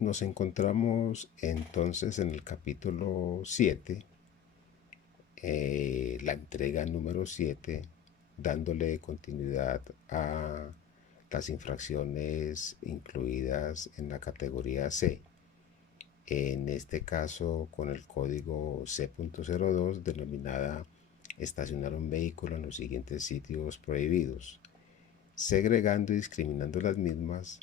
Nos encontramos entonces en el capítulo 7, la entrega número 7, dándole continuidad a las infracciones incluidas en la categoría C. En este caso con el código C.02 denominada estacionar un vehículo en los siguientes sitios prohibidos. Segregando y discriminando las mismas,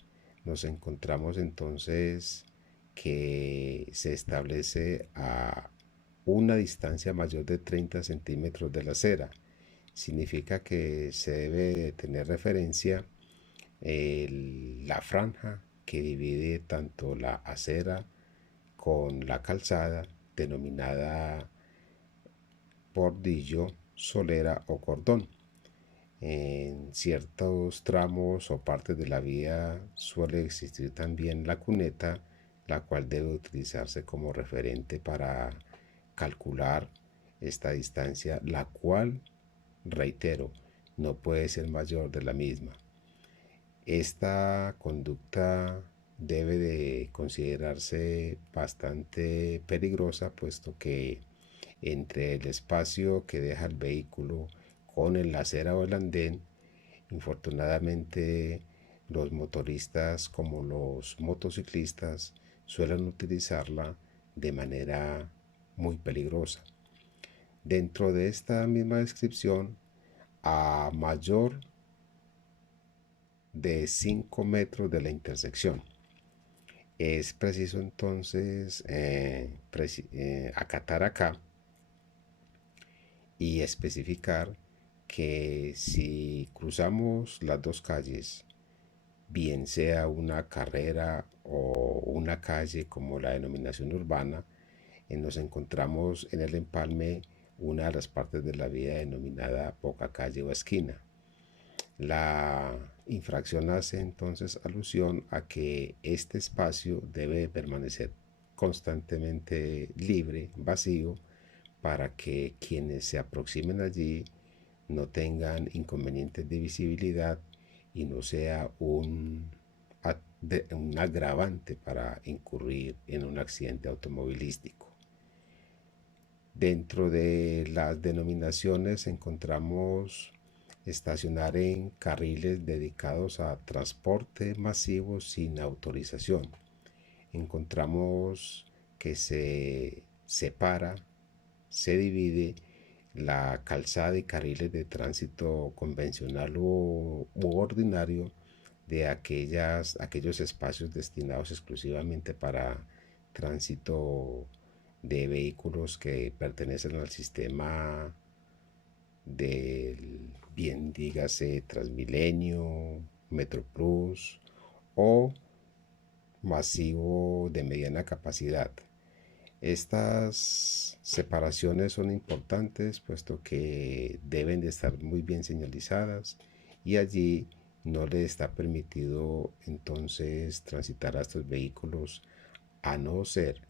nos encontramos entonces que se establece a una distancia mayor de 30 centímetros de la acera. Significa que se debe tener referencia la franja que divide tanto la acera con la calzada, denominada bordillo, solera o cordón. En ciertos tramos o partes de la vía suele existir también la cuneta, la cual debe utilizarse como referente para calcular esta distancia, la cual, reitero, no puede ser mayor de la misma. Esta conducta debe de considerarse bastante peligrosa, puesto que entre el espacio que deja el vehículo con el acera o el andén, infortunadamente los motoristas como los motociclistas suelen utilizarla de manera muy peligrosa. Dentro de esta misma descripción, a mayor de 5 metros de la intersección, es preciso entonces acatar acá y especificar que si cruzamos las dos calles, bien sea una carrera o una calle como la denominación urbana, nos encontramos en el empalme una de las partes de la vía denominada boca calle o esquina. La infracción hace entonces alusión a que este espacio debe permanecer constantemente libre, vacío, para que quienes se aproximen allí no tengan inconvenientes de visibilidad y no sea un agravante para incurrir en un accidente automovilístico. Dentro de las denominaciones encontramos estacionar en carriles dedicados a transporte masivo sin autorización. Encontramos que se separa, se divide la calzada y carriles de tránsito convencional u ordinario de aquellos espacios destinados exclusivamente para tránsito de vehículos que pertenecen al sistema del, bien dígase, Transmilenio, Metroplus o masivo de mediana capacidad. Estas separaciones son importantes puesto que deben de estar muy bien señalizadas y allí no le está permitido entonces transitar a estos vehículos, a no ser,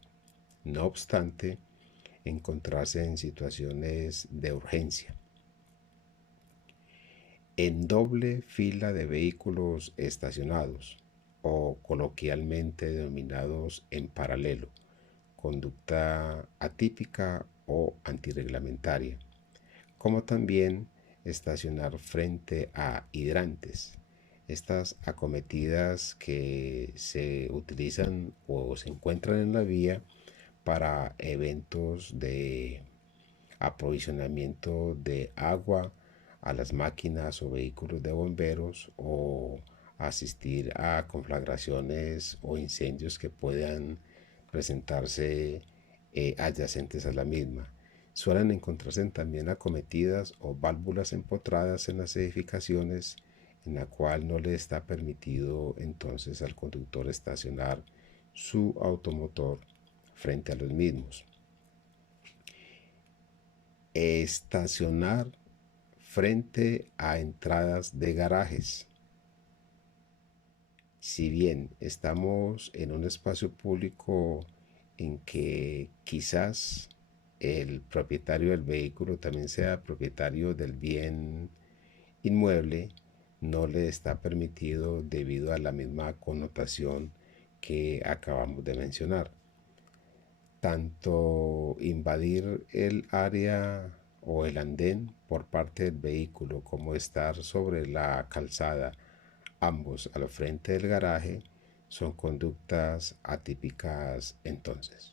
no obstante, encontrarse en situaciones de urgencia. En doble fila de vehículos estacionados o coloquialmente denominados en paralelo, conducta atípica o antirreglamentaria, como también estacionar frente a hidrantes. Estas acometidas que se utilizan o se encuentran en la vía para eventos de aprovisionamiento de agua a las máquinas o vehículos de bomberos o asistir a conflagraciones o incendios que puedan presentarse adyacentes a la misma. Suelen encontrarse también acometidas o válvulas empotradas en las edificaciones, en la cual no le está permitido entonces al conductor estacionar su automotor frente a los mismos. Estacionar frente a entradas de garajes. Si bien estamos en un espacio público en que quizás el propietario del vehículo también sea propietario del bien inmueble, no le está permitido debido a la misma connotación que acabamos de mencionar. Tanto invadir el área o el andén por parte del vehículo como estar sobre la calzada, ambos al frente del garaje, son conductas atípicas entonces.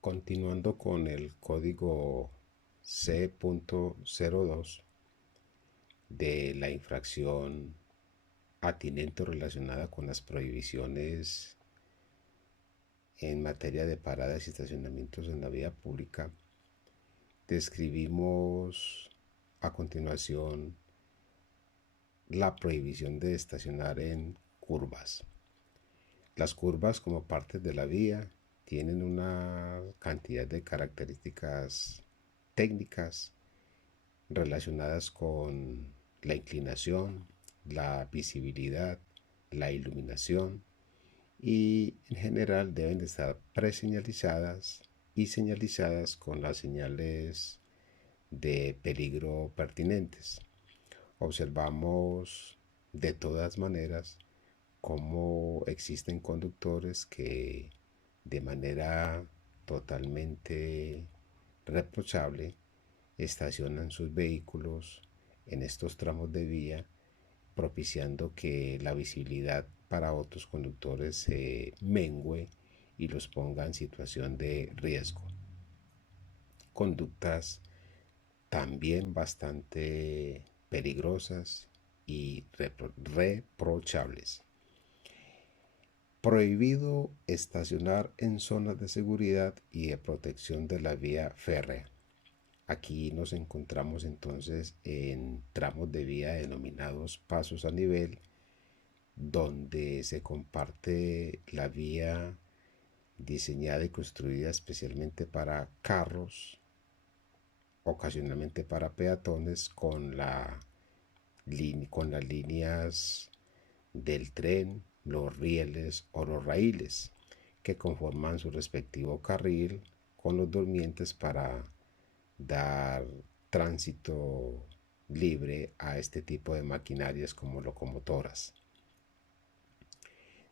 Continuando con el código C.02 de la infracción atinente o relacionada con las prohibiciones en materia de paradas y estacionamientos en la vía pública, describimos a continuación la prohibición de estacionar en curvas. Las curvas como parte de la vía tienen una cantidad de características técnicas relacionadas con la inclinación, la visibilidad, la iluminación y en general deben de estar preseñalizadas y señalizadas con las señales de peligro pertinentes. Observamos de todas maneras cómo existen conductores que de manera totalmente reprochable estacionan sus vehículos en estos tramos de vía, propiciando que la visibilidad para otros conductores se mengüe y los ponga en situación de riesgo. Conductas también bastante peligrosas y reprochables. Prohibido estacionar en zonas de seguridad y de protección de la vía férrea. Aquí nos encontramos entonces en tramos de vía denominados pasos a nivel, donde se comparte la vía diseñada y construida especialmente para carros, ocasionalmente para peatones, con las líneas del tren, los rieles o los raíles, que conforman su respectivo carril con los durmientes para dar tránsito libre a este tipo de maquinarias como locomotoras.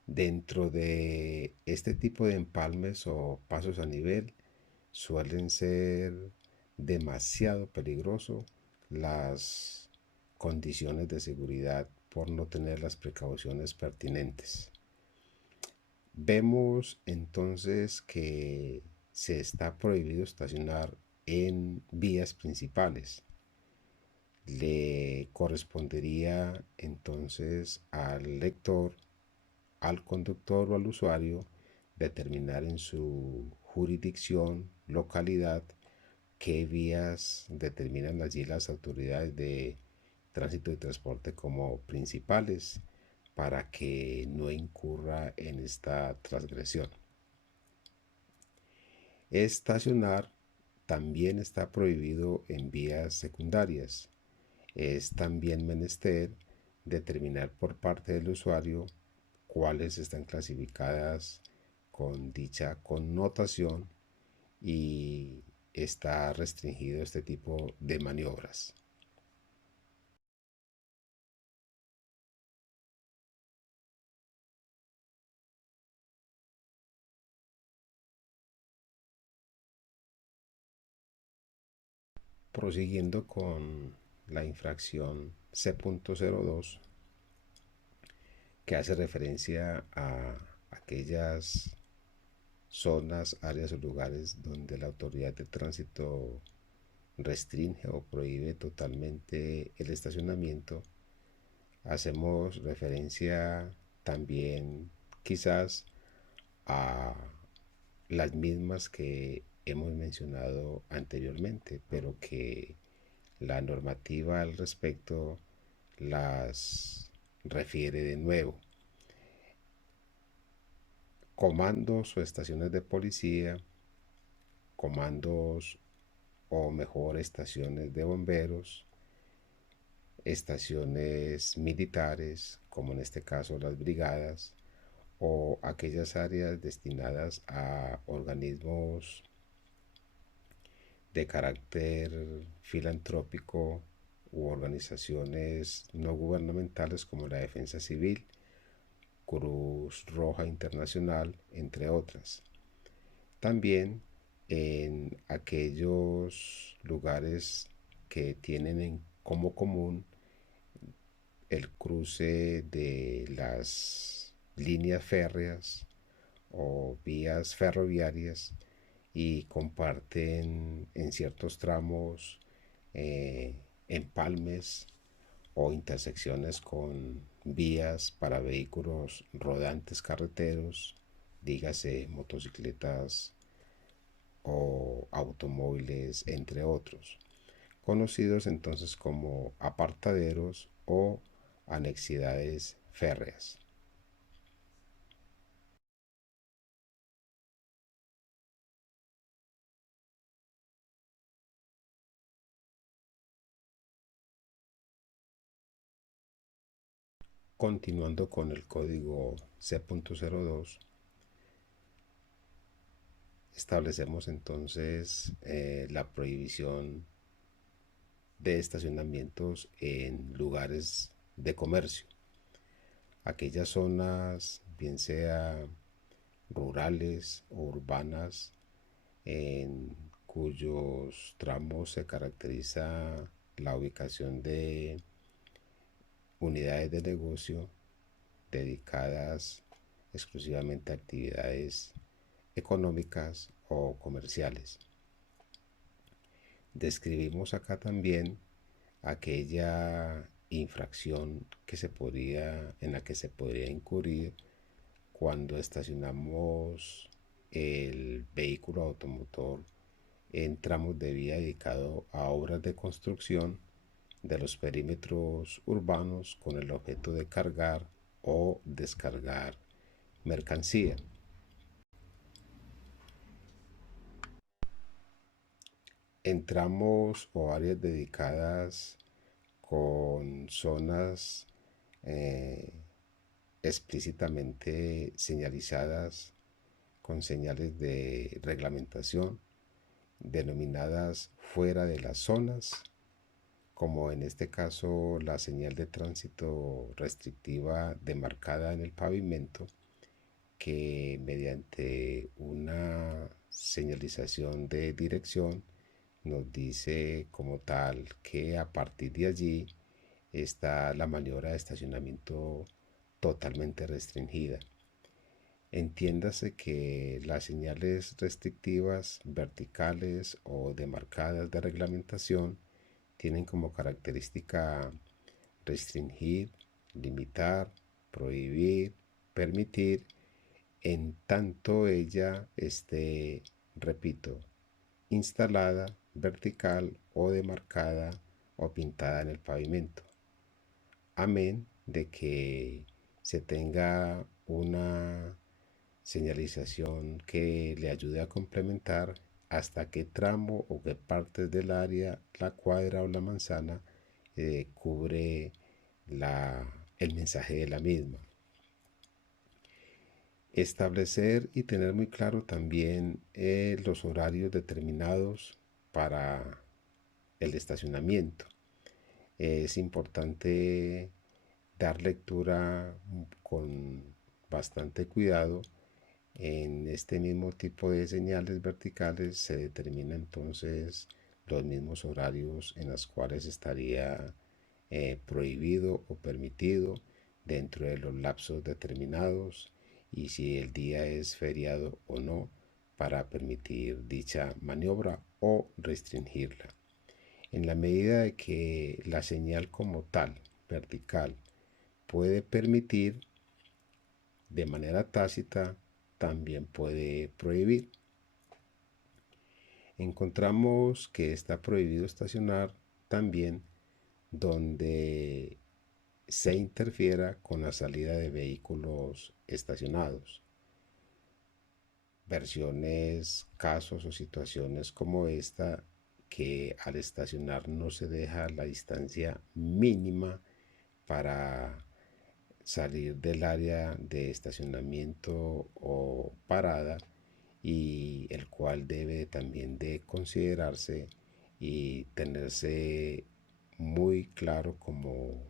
Dentro de este tipo de empalmes o pasos a nivel suelen ser demasiado peligroso las condiciones de seguridad por no tener las precauciones pertinentes. Vemos entonces que se está prohibido estacionar en vías principales. Le correspondería entonces al lector, al conductor o al usuario determinar en su jurisdicción, localidad, qué vías determinan allí las autoridades de tránsito y transporte como principales para que no incurra en esta transgresión. Estacionar también está prohibido en vías secundarias. Es también menester determinar por parte del usuario cuáles están clasificadas con dicha connotación y está restringido este tipo de maniobras. Prosiguiendo con la infracción C.02, que hace referencia a aquellas zonas, áreas o lugares donde la autoridad de tránsito restringe o prohíbe totalmente el estacionamiento, hacemos referencia también quizás a las mismas que hemos mencionado anteriormente, pero que la normativa al respecto las refiere de nuevo. Comandos o estaciones de policía, comandos o mejor estaciones de bomberos, estaciones militares, como en este caso las brigadas, o aquellas áreas destinadas a organismos de carácter filantrópico u organizaciones no gubernamentales como la Defensa Civil, Cruz Roja Internacional, entre otras. También en aquellos lugares que tienen en como común el cruce de las líneas férreas o vías ferroviarias y comparten en ciertos tramos empalmes o intersecciones con vías para vehículos rodantes carreteros, dígase motocicletas o automóviles, entre otros, conocidos entonces como apartaderos o anexidades férreas. Continuando con el código C.02, establecemos entonces la prohibición de estacionamientos en lugares de comercio. Aquellas zonas, bien sea rurales o urbanas, en cuyos tramos se caracteriza la ubicación de unidades de negocio dedicadas exclusivamente a actividades económicas o comerciales. Describimos acá también aquella infracción en la que se podría incurrir cuando estacionamos el vehículo automotor en tramos de vía dedicado a obras de construcción de los perímetros urbanos con el objeto de cargar o descargar mercancía. En tramos o áreas dedicadas con zonas eh, explícitamente señalizadas con señales de reglamentación denominadas fuera de las zonas, como en este caso la señal de tránsito restrictiva demarcada en el pavimento, que mediante una señalización de dirección nos dice como tal que a partir de allí está la maniobra de estacionamiento totalmente restringida. Entiéndase que las señales restrictivas verticales o demarcadas de reglamentación tienen como característica restringir, limitar, prohibir, permitir, en tanto ella esté, repito, instalada, vertical o demarcada o pintada en el pavimento. Amén de que se tenga una señalización que le ayude a complementar hasta qué tramo o qué partes del área, la cuadra o la manzana, cubre el mensaje de la misma. Establecer y tener muy claro también los horarios determinados para el estacionamiento. Es importante dar lectura con bastante cuidado. En este mismo tipo de señales verticales se determina entonces los mismos horarios en los cuales estaría prohibido o permitido dentro de los lapsos determinados y si el día es feriado o no para permitir dicha maniobra o restringirla. En la medida de que la señal como tal, vertical, puede permitir de manera tácita, también puede prohibir. Encontramos que está prohibido estacionar también donde se interfiera con la salida de vehículos estacionados. Versiones, casos o situaciones como esta que al estacionar no se deja la distancia mínima para salir del área de estacionamiento o parada, y el cual debe también de considerarse y tenerse muy claro como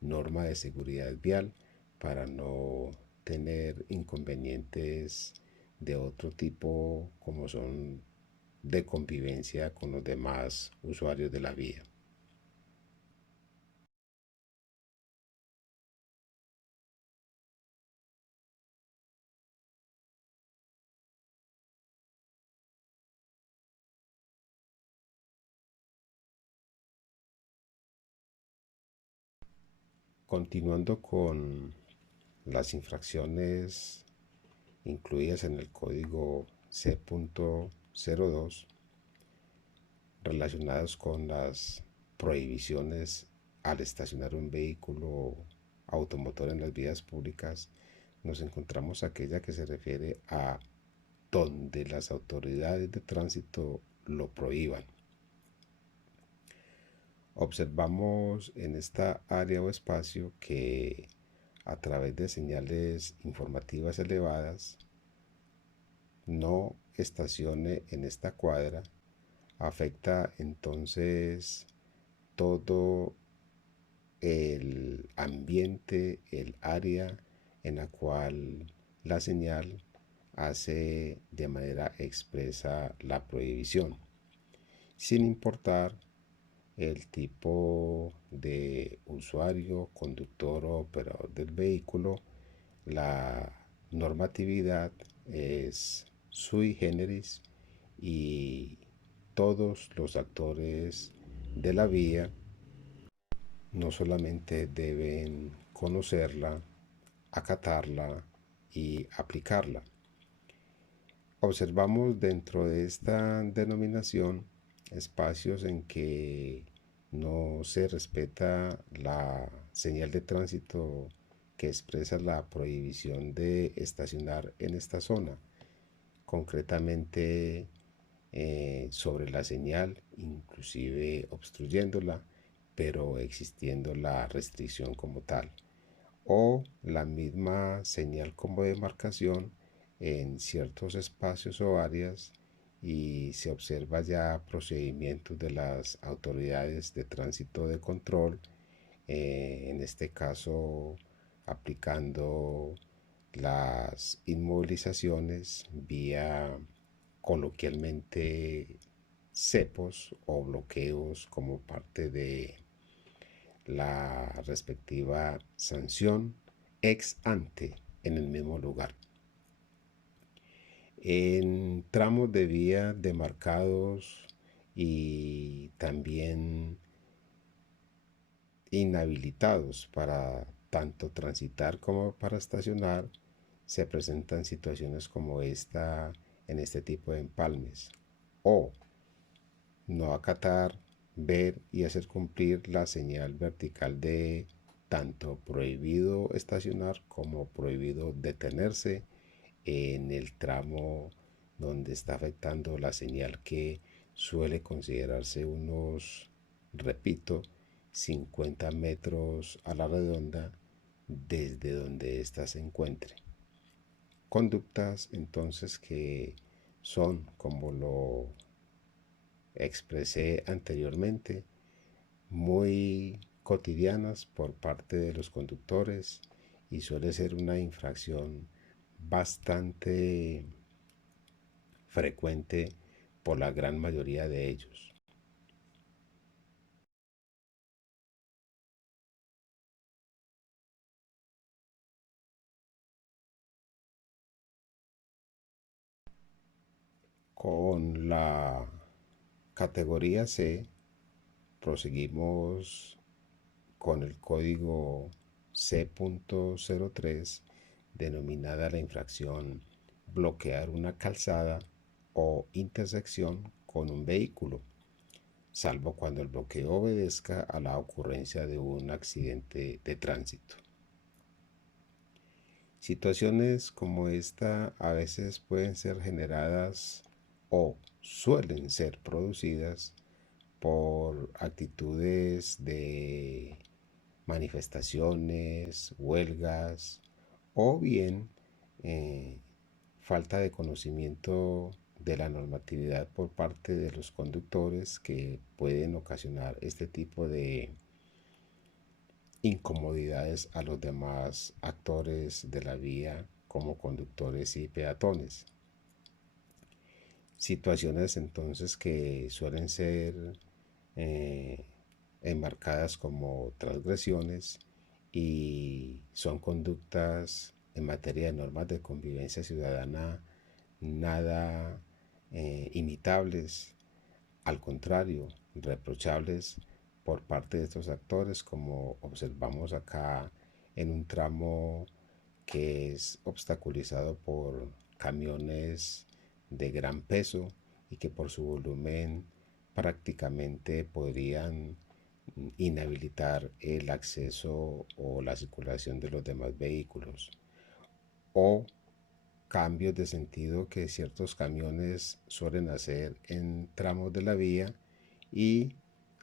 norma de seguridad vial para no tener inconvenientes de otro tipo como son de convivencia con los demás usuarios de la vía. Continuando con las infracciones incluidas en el código C.02 relacionados con las prohibiciones al estacionar un vehículo automotor en las vías públicas, nos encontramos aquella que se refiere a donde las autoridades de tránsito lo prohíban. Observamos en esta área o espacio que a través de señales informativas elevadas, no estacione en esta cuadra, afecta entonces todo el ambiente, el área en la cual la señal hace de manera expresa la prohibición, sin importar el tipo de usuario, conductor o operador del vehículo. La normatividad es sui generis y todos los actores de la vía no solamente deben conocerla, acatarla y aplicarla. Observamos dentro de esta denominación espacios en que no se respeta la señal de tránsito que expresa la prohibición de estacionar en esta zona, concretamente sobre la señal, inclusive obstruyéndola, pero existiendo la restricción como tal, o la misma señal como demarcación en ciertos espacios o áreas, y se observa ya procedimientos de las autoridades de tránsito de control, en este caso aplicando las inmovilizaciones vía coloquialmente cepos o bloqueos como parte de la respectiva sanción ex ante en el mismo lugar. En tramos de vía demarcados y también inhabilitados para tanto transitar como para estacionar, se presentan situaciones como esta en este tipo de empalmes. O no acatar, ver y hacer cumplir la señal vertical de tanto prohibido estacionar como prohibido detenerse en el tramo donde está afectando la señal, que suele considerarse unos, repito, 50 metros a la redonda desde donde ésta se encuentre. Conductas entonces que son, como lo expresé anteriormente, muy cotidianas por parte de los conductores, y suele ser una infracción bastante frecuente por la gran mayoría de ellos. Con la categoría C proseguimos con el código C.03, denominada la infracción bloquear una calzada o intersección con un vehículo, salvo cuando el bloqueo obedezca a la ocurrencia de un accidente de tránsito. Situaciones como esta a veces pueden ser generadas o suelen ser producidas por actitudes de manifestaciones, huelgas o bien eh, falta de conocimiento de la normatividad por parte de los conductores que pueden ocasionar este tipo de incomodidades a los demás actores de la vía como conductores y peatones. Situaciones entonces que suelen ser eh, enmarcadas como transgresiones y son conductas en materia de normas de convivencia ciudadana nada imitables, al contrario, reprochables por parte de estos actores, como observamos acá en un tramo que es obstaculizado por camiones de gran peso y que por su volumen prácticamente podrían inhabilitar el acceso o la circulación de los demás vehículos, o cambios de sentido que ciertos camiones suelen hacer en tramos de la vía y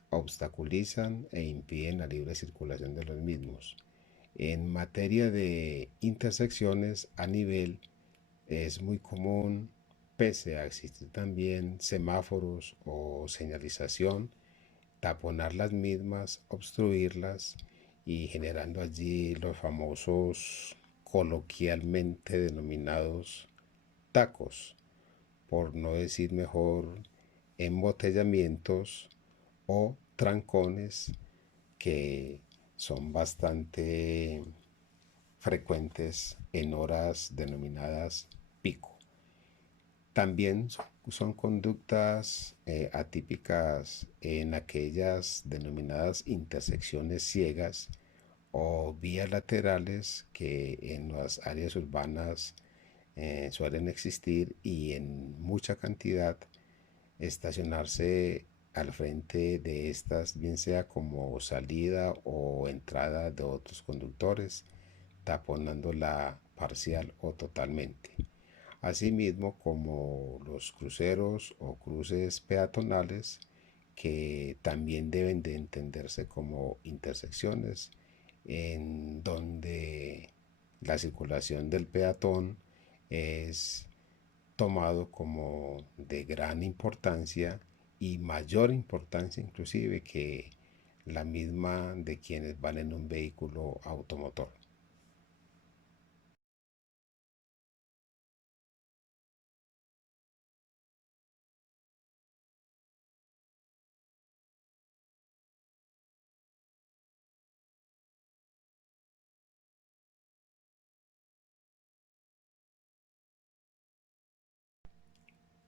obstaculizan e impiden la libre circulación de los mismos. En materia de intersecciones a nivel, es muy común, pese a existir también semáforos o señalización, taponar las mismas, obstruirlas y generando allí los famosos coloquialmente denominados tacos, por no decir mejor embotellamientos o trancones que son bastante frecuentes en horas denominadas pico. También son conductas atípicas en aquellas denominadas intersecciones ciegas o vías laterales que en las áreas urbanas suelen existir y en mucha cantidad. Estacionarse al frente de estas, bien sea como salida o entrada de otros conductores, taponándola parcial o totalmente. Asimismo como los cruceros o cruces peatonales, que también deben de entenderse como intersecciones en donde la circulación del peatón es tomado como de gran importancia y mayor importancia inclusive que la misma de quienes van en un vehículo automotor.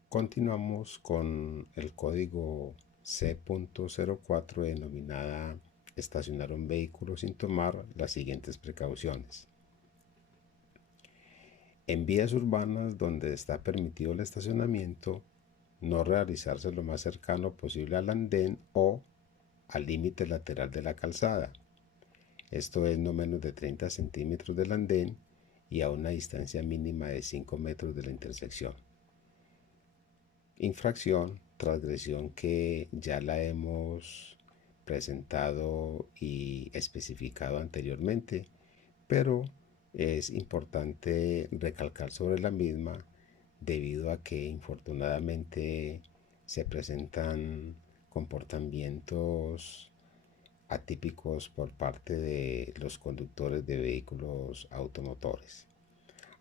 Continuamos con el código C.04 denominada estacionar un vehículo sin tomar las siguientes precauciones. En vías urbanas donde está permitido el estacionamiento, no realizarse lo más cercano posible al andén o al límite lateral de la calzada. Esto es no menos de 30 centímetros del andén y a una distancia mínima de 5 metros de la intersección. Infracción, transgresión que ya la hemos presentado y especificado anteriormente, pero es importante recalcar sobre la misma debido a que infortunadamente se presentan comportamientos atípicos por parte de los conductores de vehículos automotores,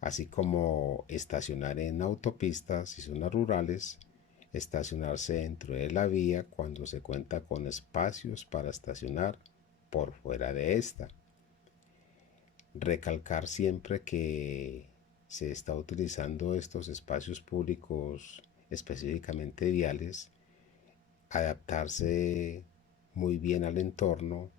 así como estacionar en autopistas y zonas rurales, estacionarse dentro de la vía cuando se cuenta con espacios para estacionar por fuera de esta. Recalcar siempre que se está utilizando estos espacios públicos, específicamente viales, adaptarse muy bien al entorno,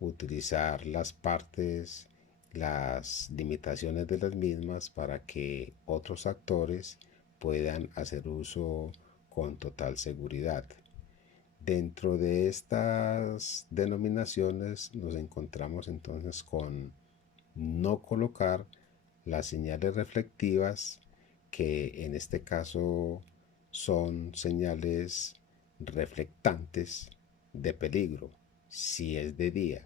utilizar las partes, las limitaciones de las mismas para que otros actores puedan hacer uso con total seguridad. Dentro de estas denominaciones nos encontramos entonces con no colocar las señales reflectivas, que en este caso son señales reflectantes de peligro si es de día,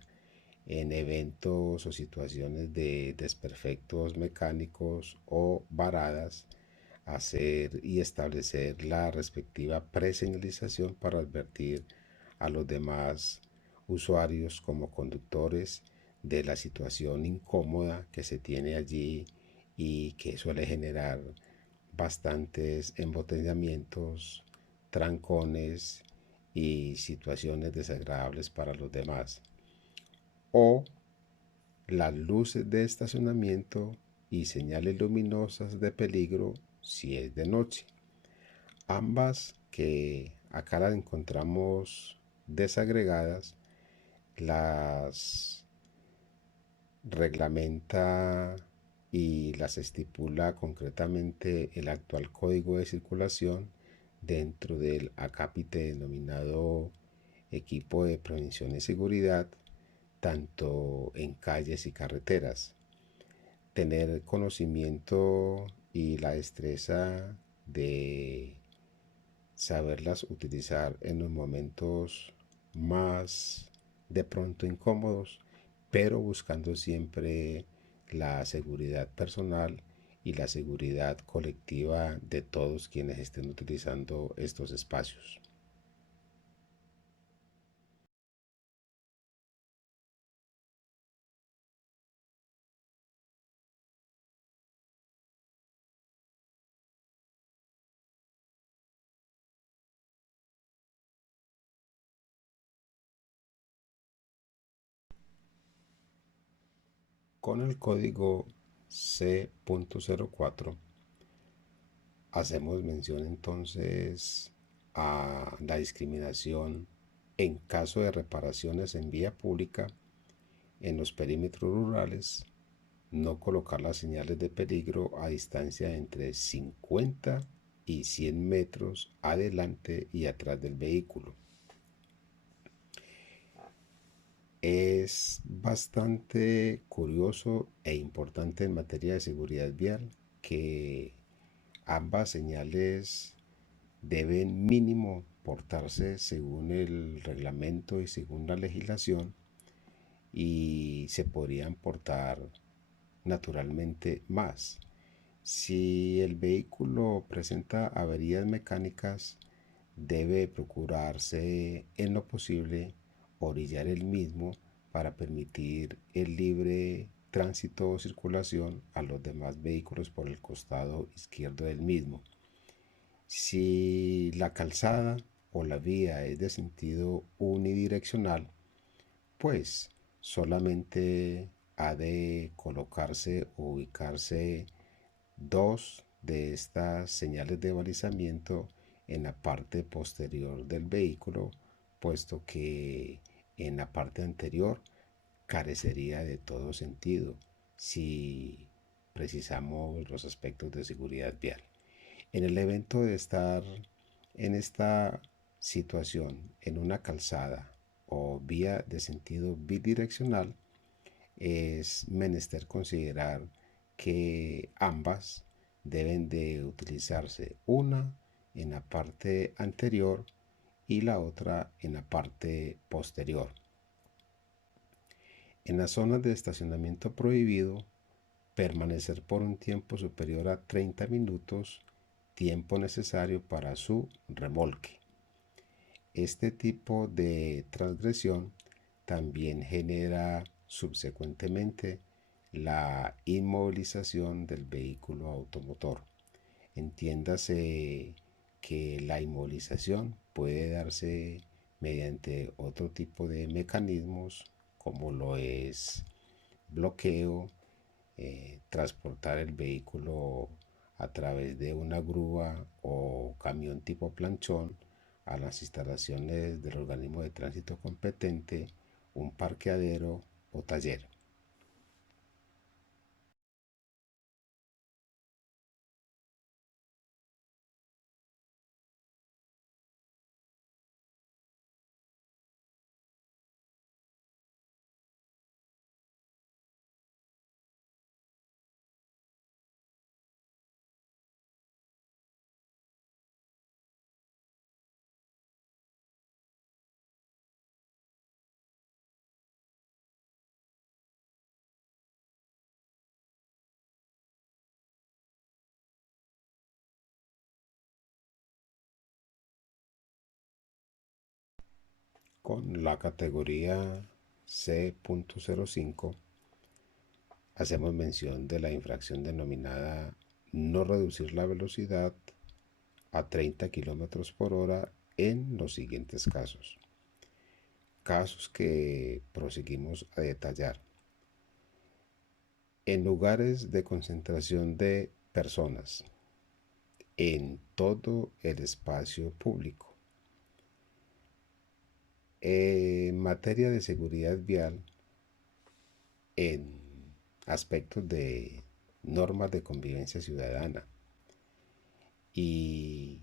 en eventos o situaciones de desperfectos mecánicos o varadas, hacer y establecer la respectiva preseñalización para advertir a los demás usuarios como conductores de la situación incómoda que se tiene allí y que suele generar bastantes embotellamientos, trancones y situaciones desagradables para los demás. O las luces de estacionamiento y señales luminosas de peligro si es de noche. Ambas que acá las encontramos desagregadas, las reglamenta y las estipula concretamente el actual Código de Circulación dentro del acápite denominado Equipo de Prevención y Seguridad, tanto en calles y carreteras. Tener conocimiento y la destreza de saberlas utilizar en los momentos más de pronto incómodos, pero buscando siempre la seguridad personal y la seguridad colectiva de todos quienes estén utilizando estos espacios. Con el código C.04 hacemos mención entonces a la discriminación en caso de reparaciones en vía pública en los perímetros rurales, no colocar las señales de peligro a distancia de entre 50 y 100 metros adelante y atrás del vehículo. Es bastante curioso e importante en materia de seguridad vial que ambas señales deben mínimo portarse según el reglamento y según la legislación, y se podrían portar naturalmente más. Si el vehículo presenta averías mecánicas, debe procurarse en lo posible orillar el mismo para permitir el libre tránsito o circulación a los demás vehículos por el costado izquierdo del mismo. Si la calzada o la vía es de sentido unidireccional, pues solamente ha de colocarse o ubicarse dos de estas señales de balizamiento en la parte posterior del vehículo, puesto que en la parte anterior carecería de todo sentido si precisamos los aspectos de seguridad vial. En el evento de estar en esta situación en una calzada o vía de sentido bidireccional, es menester considerar que ambas deben de utilizarse, una en la parte anterior y la otra en la parte posterior. En las zonas de estacionamiento prohibido, permanecer por un tiempo superior a 30 minutos, tiempo necesario para su remolque. Este tipo de transgresión también genera subsecuentemente la inmovilización del vehículo automotor. Entiéndase que la inmovilización puede darse mediante otro tipo de mecanismos como lo es bloqueo, transportar el vehículo a través de una grúa o camión tipo planchón a las instalaciones del organismo de tránsito competente, un parqueadero o taller. Con la categoría C.05 hacemos mención de la infracción denominada no reducir la velocidad a 30 kilómetros por hora en los siguientes casos. Casos que proseguimos a detallar. En lugares de concentración de personas, en todo el espacio público. En materia de seguridad vial, en aspectos de normas de convivencia ciudadana y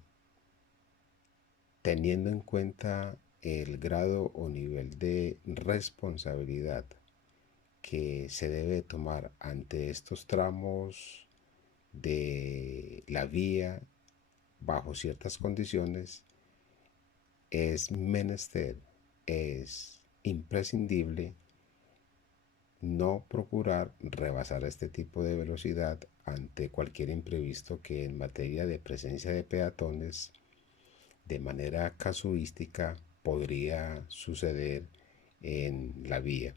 teniendo en cuenta el grado o nivel de responsabilidad que se debe tomar ante estos tramos de la vía bajo ciertas condiciones, es menester, es imprescindible no procurar rebasar este tipo de velocidad ante cualquier imprevisto que en materia de presencia de peatones de manera casuística podría suceder en la vía,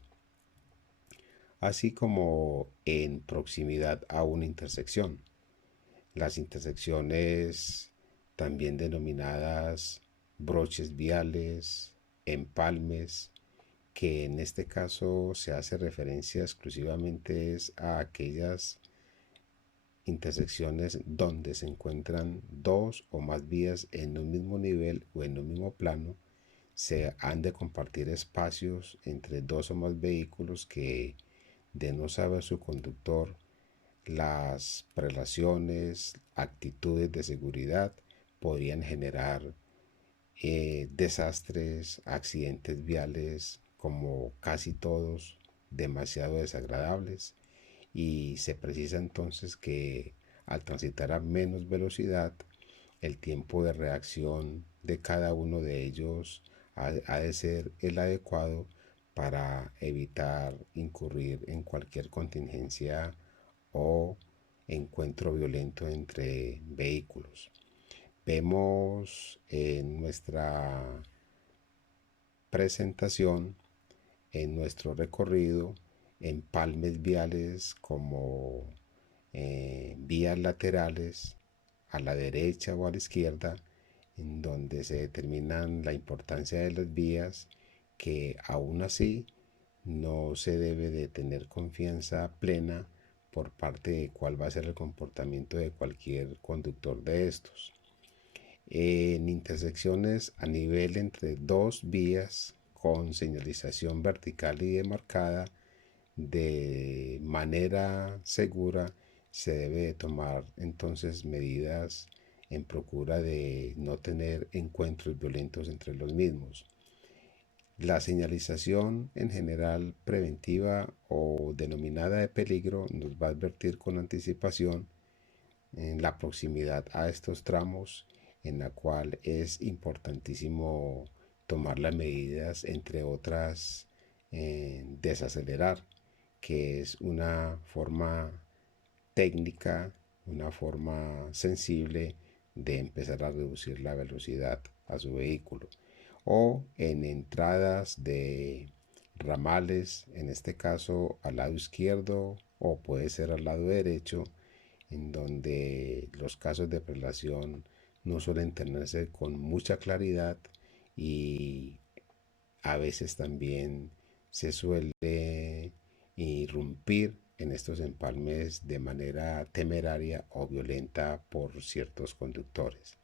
así como en proximidad a una intersección. Las intersecciones, también denominadas broches viales, empalmes, que en este caso se hace referencia exclusivamente es a aquellas intersecciones donde se encuentran dos o más vías en un mismo nivel o en un mismo plano. Se han de compartir espacios entre dos o más vehículos que, de no saber su conductor las prelaciones, actitudes de seguridad, podrían generar desastres, accidentes viales, como casi todos, demasiado desagradables, y se precisa entonces que al transitar a menos velocidad, el tiempo de reacción de cada uno de ellos ha de ser el adecuado para evitar incurrir en cualquier contingencia o encuentro violento entre vehículos. Vemos en nuestra presentación, en nuestro recorrido, empalmes viales como vías laterales a la derecha o a la izquierda, en donde se determinan la importancia de las vías, que aún así no se debe de tener confianza plena por parte de cuál va a ser el comportamiento de cualquier conductor de estos. En intersecciones a nivel entre dos vías con señalización vertical y demarcada, de manera segura se debe de tomar entonces medidas en procura de no tener encuentros violentos entre los mismos. La señalización en general preventiva o denominada de peligro nos va a advertir con anticipación en la proximidad a estos tramos, en la cual es importantísimo tomar las medidas, entre otras, desacelerar, que es una forma técnica, una forma sensible de empezar a reducir la velocidad a su vehículo. O en entradas de ramales, en este caso al lado izquierdo o puede ser al lado derecho, en donde los casos de prelación no suelen tenerse con mucha claridad y a veces también se suele irrumpir en estos empalmes de manera temeraria o violenta por ciertos conductores.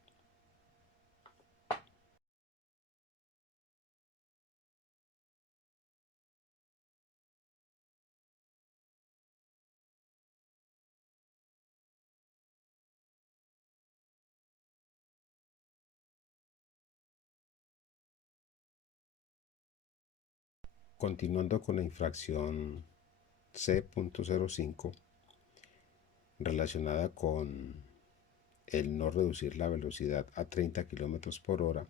Continuando con la infracción C.05 relacionada con el no reducir la velocidad a 30 kilómetros por hora,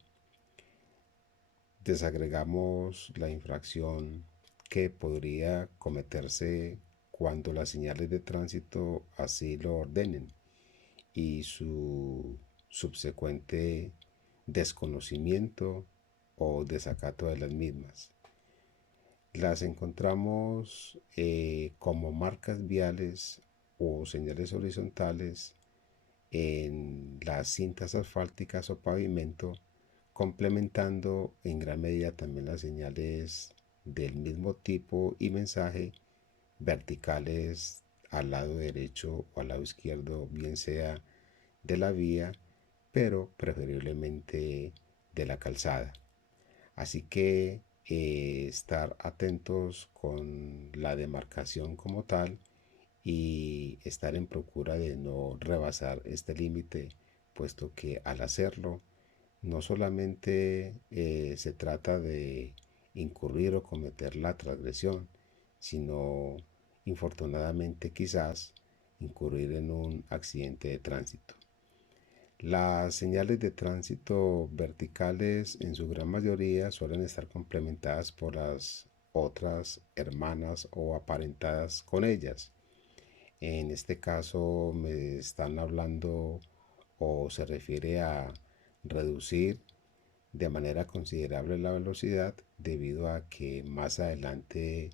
desagregamos la infracción que podría cometerse cuando las señales de tránsito así lo ordenen y su subsecuente desconocimiento o desacato de las mismas. Las encontramos como marcas viales o señales horizontales en las cintas asfálticas o pavimento, complementando en gran medida también las señales del mismo tipo y mensaje verticales al lado derecho o al lado izquierdo, bien sea de la vía, pero preferiblemente de la calzada. Así que estar atentos con la demarcación como tal y estar en procura de no rebasar este límite, puesto que al hacerlo no solamente se trata de incurrir o cometer la transgresión, sino infortunadamente quizás incurrir en un accidente de tránsito. Las señales de tránsito verticales en su gran mayoría suelen estar complementadas por las otras hermanas o aparentadas con ellas. En este caso me están hablando o se refiere a reducir de manera considerable la velocidad debido a que más adelante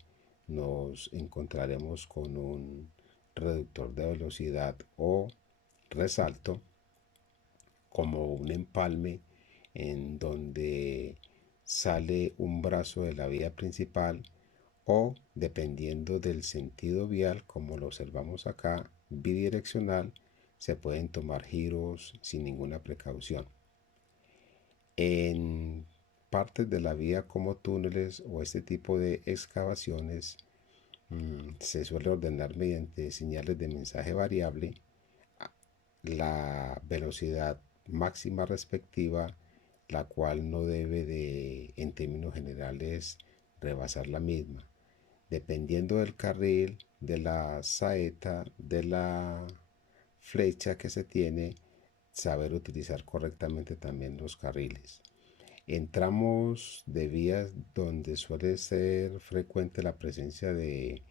nos encontraremos con un reductor de velocidad o resalto como un empalme en donde sale un brazo de la vía principal o, dependiendo del sentido vial, como lo observamos acá, bidireccional, se pueden tomar giros sin ninguna precaución. En partes de la vía como túneles o este tipo de excavaciones, se suele ordenar mediante señales de mensaje variable la velocidad máxima respectiva, la cual no debe de, en términos generales, rebasar la misma. Dependiendo del carril, de la saeta, de la flecha que se tiene, saber utilizar correctamente también los carriles. En tramos de vías donde suele ser frecuente la presencia de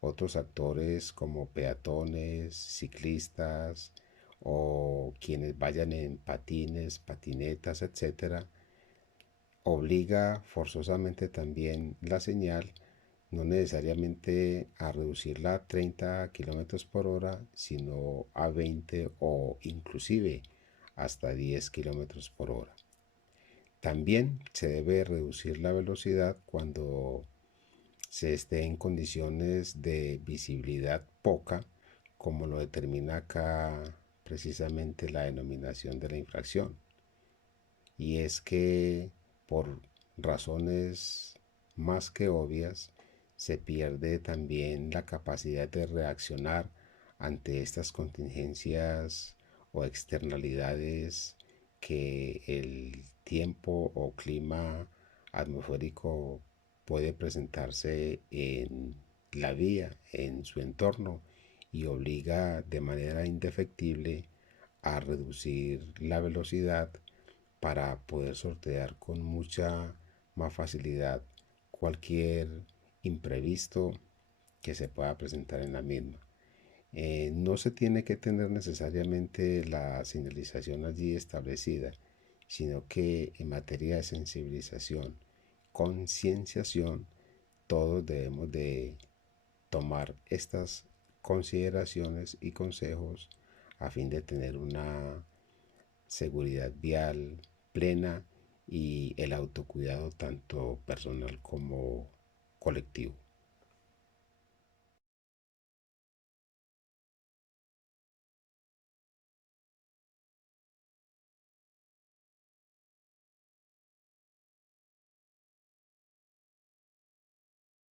otros actores como peatones, ciclistas o quienes vayan en patines, patinetas, etcétera, obliga forzosamente también la señal no necesariamente a reducirla a 30 kilómetros por hora, sino a 20 o inclusive hasta 10 kilómetros por hora. También se debe reducir la velocidad cuando se esté en condiciones de visibilidad poca, como lo determina acá precisamente la denominación de la infracción. Y es que por razones más que obvias, se pierde también la capacidad de reaccionar ante estas contingencias o externalidades que el tiempo o clima atmosférico puede presentarse en la vía, en su entorno, y obliga de manera indefectible a reducir la velocidad para poder sortear con mucha más facilidad cualquier imprevisto que se pueda presentar en la misma. No se tiene que tener necesariamente la señalización allí establecida, sino que en materia de sensibilización, concienciación, todos debemos de tomar estas consideraciones y consejos a fin de tener una seguridad vial plena y el autocuidado tanto personal como colectivo.